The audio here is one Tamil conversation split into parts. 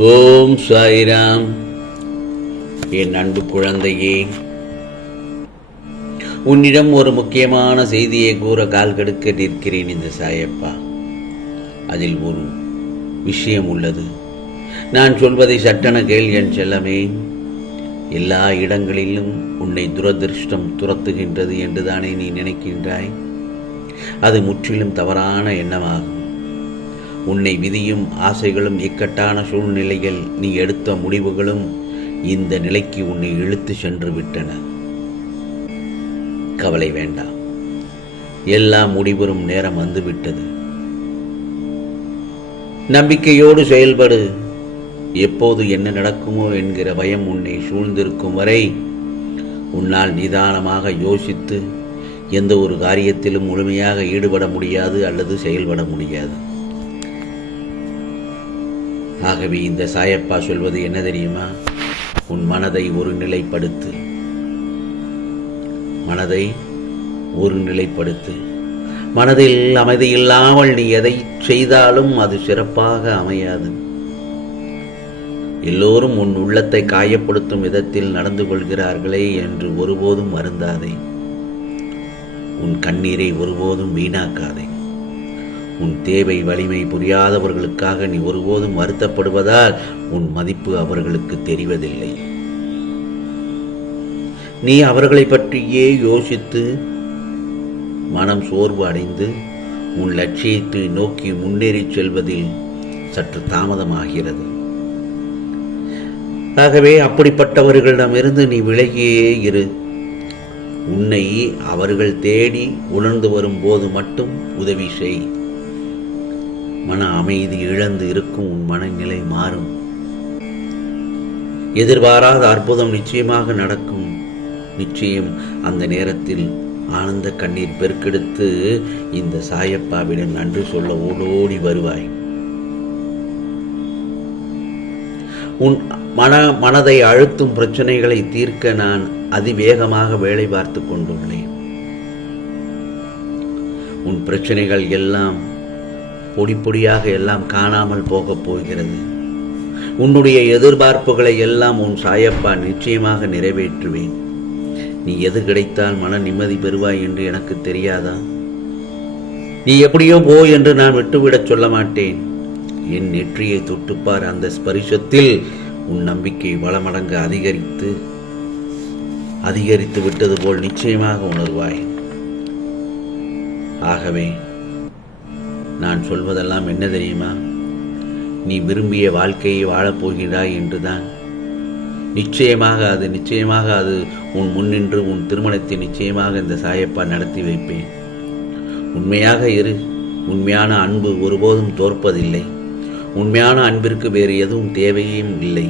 ஓம் சாய்ராம். என் அன்பு குழந்தையே உன்னிடம் ஒரு முக்கியமான செய்தியை கூற கால் கெடுக்க நிற்கிறேன் இந்த சாயப்பா. அதில் ஒரு விஷயம் உள்ளது. நான் சொல்வதை சட்டென கேள் என் செல்லமே. எல்லா இடங்களிலும் உன்னை துரதிருஷ்டம் துரத்துகின்றது என்றுதானே நீ நினைக்கின்றாய்? அது முற்றிலும் தவறான எண்ணமாகும். உன்னை விதியும் ஆசைகளும் இக்கட்டான சூழ்நிலையில் நீ எடுத்த முடிவுகளும் இந்த நிலைக்கு உன்னை இழுத்து சென்று விட்டன. கவலை வேண்டாம். எல்லாம் முடிவரும் நேரம் வந்துவிட்டது. நம்பிக்கையோடு செயல்படு. எப்போது என்ன நடக்குமோ என்கிற பயம் உன்னை சூழ்ந்திருக்கும் வரை உன்னால் நிதானமாக யோசித்து எந்த ஒரு காரியத்திலும் முழுமையாக ஈடுபட முடியாது அல்லது செயல்பட முடியாது. ஆகவே இந்த சாயப்பா சொல்வது என்ன தெரியுமா? உன் மனதை ஒரு நிலைப்படுத்து மனதை ஒரு நிலைப்படுத்து மனதில் அமைதி இல்லாமல் நீ எதை செய்தாலும் அது சிறப்பாக அமையாது. எல்லோரும் உன் உள்ளத்தை காயப்படுத்தும் விதத்தில் நடந்து கொள்கிறார்களே என்று ஒருபோதும் வருந்தாதே. உன் கண்ணீரை ஒருபோதும் வீணாக்காதே. உன் தேவை வலிமை புரியாதவர்களுக்காக நீ ஒருபோதும் வருத்தப்படுவதால் உன் மதிப்பு அவர்களுக்கு தெரிவதில்லை. நீ அவர்களை பற்றியே யோசித்து மனம் சோர்வு அடைந்து உன் லட்சியத்தை நோக்கி முன்னேறிச் செல்வதில் சற்று தாமதமாகிறது. ஆகவே அப்படிப்பட்டவர்களிடமிருந்து நீ விலகியே இரு. உன்னை அவர்கள் தேடி உணர்ந்து வரும்போது மட்டும் உதவி செய். மன அமைதி இழந்து இருக்கும் உன் மனநிலை மாறும். எதிர்பாராத அற்புதம் நிச்சயமாக நடக்கும். நிச்சயம் அந்த நேரத்தில் ஆனந்த கண்ணீர் பெருக்கெடுத்து இந்த சாயப்பாவிடம் நன்றி சொல்ல ஓடோடி வருவாய். உன் மன மனதை அழுத்தும் பிரச்சனைகளை தீர்க்க நான் அதிவேகமாக வேலை பார்த்து கொண்டுள்ளேன். உன் பிரச்சனைகள் எல்லாம் பொடி பொடியாக எல்லாம் காணாமல் போகப் போகிறது. உன்னுடைய எதிர்பார்ப்புகளை எல்லாம் உன் சாயப்பா நிச்சயமாக நிறைவேற்றுவேன். நீ எது கிடைத்தால் மன நிம்மதி பெறுவாய் என்று எனக்கு தெரியாதா? நீ எப்படியோ போ என்று நான் விட்டுவிடச் சொல்ல மாட்டேன். என் நெற்றியை தொட்டுப்பார் அந்த ஸ்பரிசத்தில் உன் நம்பிக்கை வளமடங்கு அதிகரித்து அதிகரித்து விட்டது போல் நிச்சயமாக உணர்வாய். ஆகவே நான் சொல்வதெல்லாம் என்ன தெரியுமா? நீ விரும்பிய வாழ்க்கையை வாழப்போகிறாய் என்றுதான். நிச்சயமாக அது நிச்சயமாக அது உன் முன்னின்று உன் திருமணத்தை நிச்சயமாக இந்த சாயப்பா நடத்தி வைப்பேன். உண்மையாக இரு. உண்மையான அன்பு ஒருபோதும் தோற்பதில்லை. உண்மையான அன்பிற்கு வேறு எதுவும் தேவையும் இல்லை.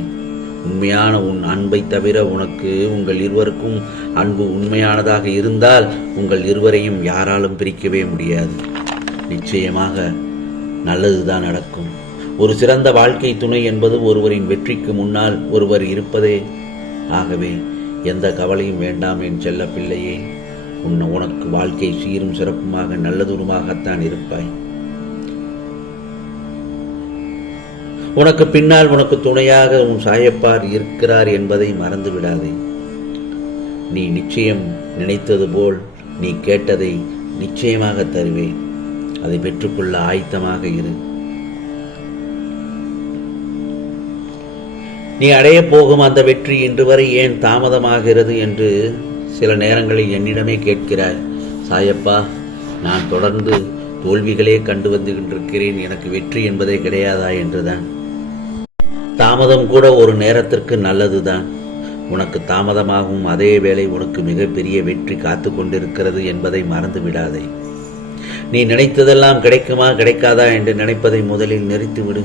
உண்மையான உன் அன்பை தவிர உனக்கு உங்கள் இருவருக்கும் அன்பு உண்மையானதாக இருந்தால் உங்கள் இருவரையும் யாராலும் பிரிக்கவே முடியாது. நிச்சயமாக நல்லதுதான் நடக்கும். ஒரு சிறந்த வாழ்க்கை துணை என்பது ஒருவரின் வெற்றிக்கு முன்னால் ஒருவர் இருப்பதே. ஆகவே எந்த கவலையும் வேண்டாம் என் செல்ல பிள்ளையே உன்னை உனக்கு வாழ்க்கை சீரும் சிறப்புமாக நல்லதுருமாகத்தான் இருப்பாய். உனக்கு பின்னால் உனக்கு துணையாக உன் சாயப்பார் இருக்கிறார் என்பதை மறந்து விடாதே நீ நிச்சயம் நினைத்தது போல் நீ கேட்டதை நிச்சயமாக தருவேன். அதை பெற்றுக்கொள்ள ஆயத்தமாக இரு. நீ அடையப் போகும் அந்த வெற்றி இன்று வரை ஏன் தாமதமாகிறது என்று சில நேரங்களில் என்னிடமே கேட்கிறாய். சாயப்பா நான் தொடர்ந்து தோல்விகளே கண்டு வந்து கொண்டிருக்கிறேன் எனக்கு வெற்றி என்பதே கிடையாதா என்றுதான். தாமதம் கூட ஒரு நேரத்திற்கு நல்லதுதான். உனக்கு தாமதமாகும் அதே வேளை உனக்கு மிகப்பெரிய வெற்றி காத்து கொண்டிருக்கிறது என்பதை மறந்து விடாதே நீ நினைத்ததெல்லாம் கிடைக்குமா கிடைக்காதா என்று நினைப்பதை முதலில் நிறுத்திவிடு.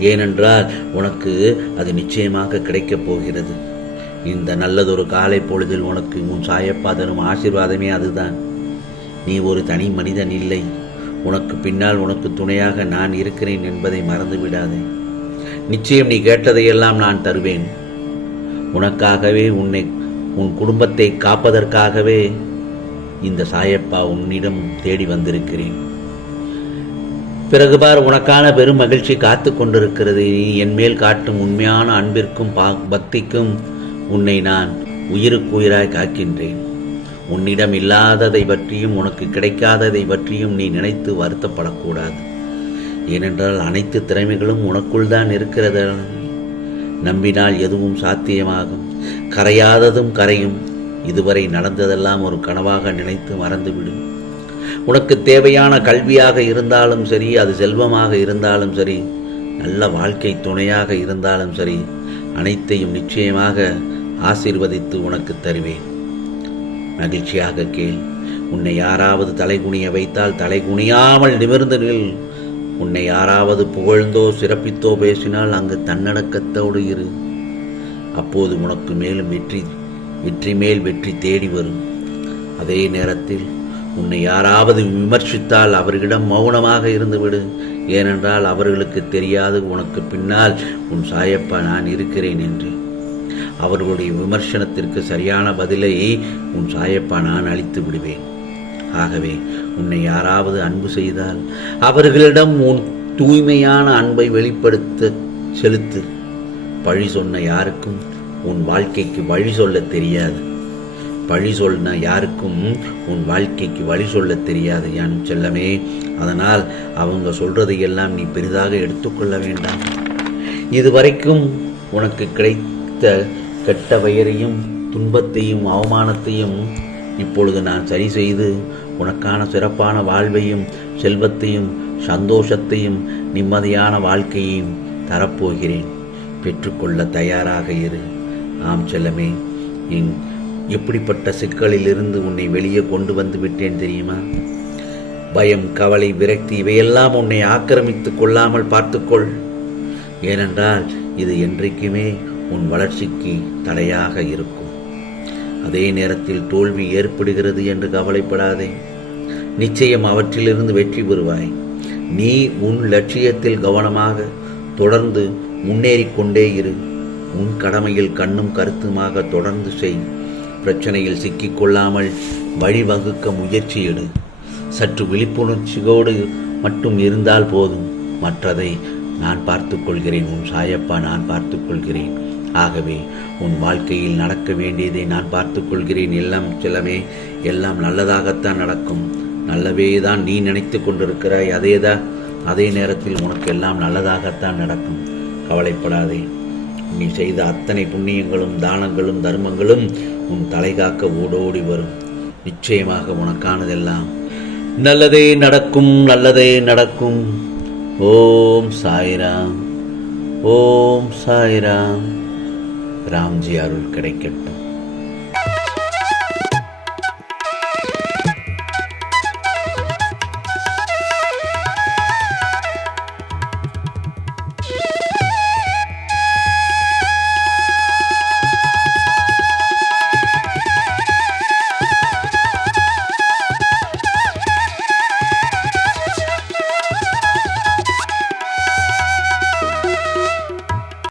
ஏனென்றால் உனக்கு அது நிச்சயமாக கிடைக்கப் போகிறது. இந்த நல்லதொரு காலை பொழுதில் உனக்கு உன் சாயப்பா தரும் ஆசீர்வாதமே அதுதான். நீ ஒரு தனி மனிதன் இல்லை. உனக்கு பின்னால் உனக்கு துணையாக நான் இருக்கிறேன் என்பதை மறந்து விடாதே நிச்சயம் நீ கேட்டதையெல்லாம் நான் தருவேன். உனக்காகவே உன்னை உன் குடும்பத்தை காப்பதற்காகவே இந்த சாயப்பா உன்னிடம் தேடி வந்திருக்கிறேன். பிறகு பார் உனக்கான பெரும் மகிழ்ச்சி காத்து கொண்டிருக்கிறது. நீ என் மேல் காட்டும் உண்மையான அன்பிற்கும் பா பக்திக்கும் உன்னை நான் உயிருக்குயிராய் காக்கின்றேன். உன்னிடம் இல்லாததை பற்றியும் உனக்கு கிடைக்காததை பற்றியும் நீ நினைத்து வருத்தப்படக்கூடாது. ஏனென்றால் அனைத்து திறமைகளும் உனக்குள் தான் இருக்கிறது. நம்பினால் எதுவும் சாத்தியமாகும். கரையாததும் கரையும். இதுவரை நடந்ததெல்லாம் ஒரு கனவாக நினைத்து மறந்துவிடும். உனக்கு தேவையான கல்வியாக இருந்தாலும் சரி அது செல்வமாக இருந்தாலும் சரி நல்ல வாழ்க்கை துணையாக இருந்தாலும் சரி அனைத்தையும் நிச்சயமாக ஆசீர்வதித்து உனக்கு தருவேன். மகிழ்ச்சியாக கேள் உன்னை யாராவது தலைகுனிய வைத்தால் தலைகுனியாமல் நிமிர்ந்து நில். உன்னை யாராவது புகழ்ந்தோ சிறப்பித்தோ பேசினால் அங்கு தன்னடக்கத்தோடு இரு. அப்போது உனக்கு மேலும் வெற்றி வெற்றி மேல் வெற்றி தேடி வரும். அதே நேரத்தில் உன்னை யாராவது விமர்சித்தால் அவர்களிடம் மௌனமாக இருந்துவிடு. ஏனென்றால் அவர்களுக்கு தெரியாது உனக்கு பின்னால் உன் சாயப்பா நான் இருக்கிறேன் என்று. அவர்களுடைய விமர்சனத்திற்கு சரியான பதிலை உன் சாயப்பா நான் அளித்து விடுவேன். ஆகவே உன்னை யாராவது அன்பு செய்தால் அவர்களிடம் உன் தூய்மையான அன்பை வெளிப்படுத்த செலுத்து. பழி சொன்ன யாருக்கும் உன் வாழ்க்கைக்கு வழி சொல்ல தெரியாது. வழி சொன்ன யாருக்கும் உன் வாழ்க்கைக்கு வழி சொல்ல தெரியாது என் செல்லமே. அதனால் அவங்க சொல்றதையெல்லாம் நீ பெரிதாக எடுத்துக்கொள்ள வேண்டாம். இதுவரைக்கும் உனக்கு கிடைத்த கெட்ட பெயரையும் துன்பத்தையும் அவமானத்தையும் இப்பொழுது நான் சரி செய்து உனக்கான சிறப்பான வாழ்வையும் செல்வத்தையும் சந்தோஷத்தையும் நிம்மதியான வாழ்க்கையையும் தரப்போகிறேன். பெற்றுக்கொள்ள தயாராக இரு. ஆம் செல்லமே என் எப்படிப்பட்ட சிக்கலிலிருந்து உன்னை வெளியே கொண்டு வந்து விட்டேன் தெரியுமா? பயம் கவலை விரக்தி இவையெல்லாம் உன்னை ஆக்கிரமித்துக் கொள்ளாமல் பார்த்துக்கொள். ஏனென்றால் இது என்றைக்குமே உன் வளர்ச்சிக்கு தடையாக இருக்கும். அதே நேரத்தில் தோல்வி ஏற்படுகிறது என்று கவலைப்படாதே. நிச்சயம் அவற்றிலிருந்து வெற்றி பெறுவாய். நீ உன் லட்சியத்தில் கவனமாக தொடர்ந்து முன்னேறிக்கொண்டே இரு. உன் கடமையில் கண்ணும் கருத்துமாக தொடர்ந்து செய். பிரச்சனையில் சிக்கிக்கொள்ளாமல் வழிவகுக்க முயற்சி எடு. சற்று விழிப்புணர்ச்சியோடு மட்டும் இருந்தால் போதும். மற்றதை நான் பார்த்துக்கொள்கிறேன் உன் சாயப்பா நான் பார்த்துக்கொள்கிறேன் ஆகவே உன் வாழ்க்கையில் நடக்க வேண்டியதை நான் பார்த்துக்கொள்கிறேன் எல்லாம் செல்லவே எல்லாம் நல்லதாகத்தான் நடக்கும். நல்லவே தான் நீ நினைத்து கொண்டிருக்கிறாய். அதேதான் அதே நேரத்தில் உனக்கு எல்லாம் நல்லதாகத்தான் நடக்கும். கவலைப்படாதே. நீ செய்த அத்தனை புண்ணியங்களும் தானங்களும் தர்மங்களும் உன் தலை காக்க ஓடோடி வரும். நிச்சயமாக உனக்கானதெல்லாம் நல்லதே நடக்கும் நல்லதே நடக்கும். ஓம் சாய்ராம் ஓம் சாய்ராம். ராம்ஜி அருள் கிடைக்கட்டும்.